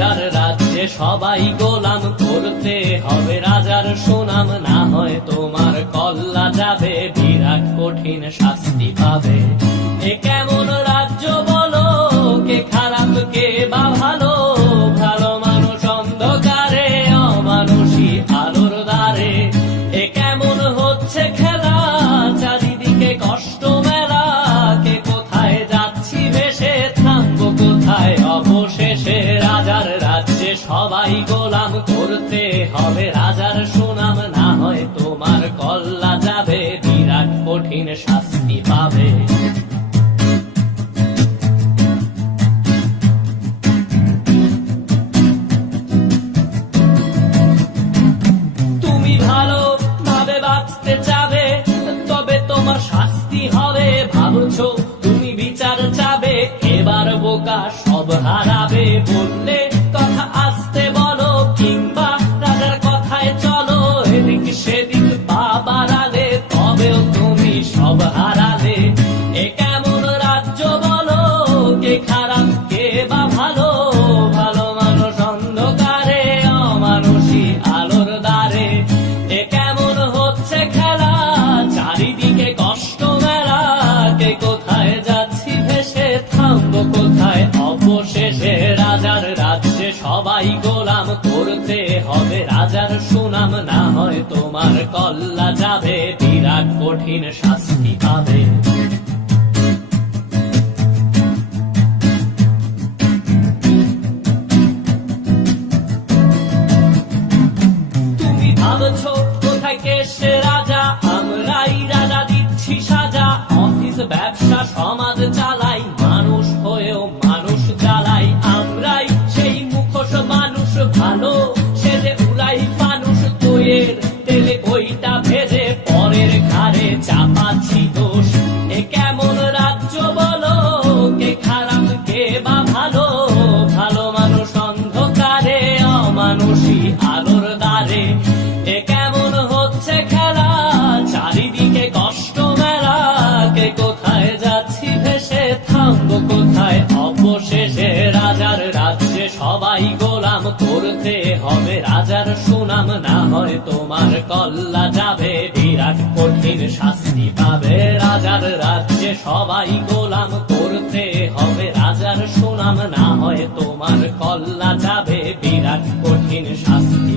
রাজার রাজ্যে সবাই গোলাম, করতে হবে রাজার সুনাম, না হয় তোমার কল্লা যাবে, বিরাট কঠিন শাস্তি পাবে। এ কেমন রাজ্য বলো, কে খারাপ কে বা ভালো, ভালো মানুষ অন্ধকারে, অমানুষী আলোর দ্বারে। এ কেমন হচ্ছে খেলা, চারিদিকে কষ্ট মেলা, কে কোথায় যাচ্ছি ভেসে, থামবো কোথায় অবশেষে। রাজার রাজ্যে সবাই গোলাম, করতে হবে রাজার সুনাম, না হয় তোমার কল্লা যাবে, বিরাট কঠিন শাস্তি পাবে। তুমি ভালো ভাবে বাঁচতে চাবে, তবে তোমার শাস্তি হবে। ভাবছো তুমি বিচার চাবে, এবার বোকা সব হারাবে। বললে কথা আসতে বলো, কিংবা রাজার কথায় চলো, এদিক সেদিক পা বাড়ালে, তবেও তুমি সব হারালে। এ কেমন রাজ্য বলো, কে খারাপ কে বা ভালো, ভালো মানুষ অন্ধকারে, অমানুষী আলোর দ্বারে। এ কেমন হচ্ছে খেলা, চারিদিকে কষ্ট মেলা, কে কোথায় যাচ্ছি ভেসে, থামবো কোথায় অবশেষে। রাজার রাজ্যে সবাই গোলাম, করতে হবে রাজার সুনাম, না হয় তোমার কল্লা যাবে, বিরাট কঠিন শাস্তি পাবে। তুমি ভাবছো কোথায় কে সে রাজা, আমরাই রাজা দিচ্ছি সাজা। অফিস ব্যবসা সমাজ চালাই, মানুষ হয়েও মানুষ জ্বালাই। আমরাই সেই মুখোশ মানুষ ভালো, সেজে উড়াই মানুষ দইয়ের তেলে ওইটা ভেজে, পরের ঘাড়ে চাপাচ্ছি দোষ। এ কেমন রাজ্য বলো, কে খারাপ কে বা ভালো, ভালো মানুষ অন্ধকারে, অমানুষী আলোর দ্বারে। এ কেমন হচ্ছে খেলা, চারিদিকে কষ্ট মেলা, কে কোথায় যাচ্ছি ভেসে, থামবো কোথায় অবশেষে। রাজার রাজ্যে সবাই গোলাম, করতে হবে রাজার সুনাম, না হয় তোমার কল্লা যাবে, বিরাট কঠিন শাস্তি পাবে। রাজার রাজ্যে সবাই গোলাম, করতে হবে রাজার সুনাম, না হয় তোমার কল্লা যাবে, বিরাট কঠিন শাস্তি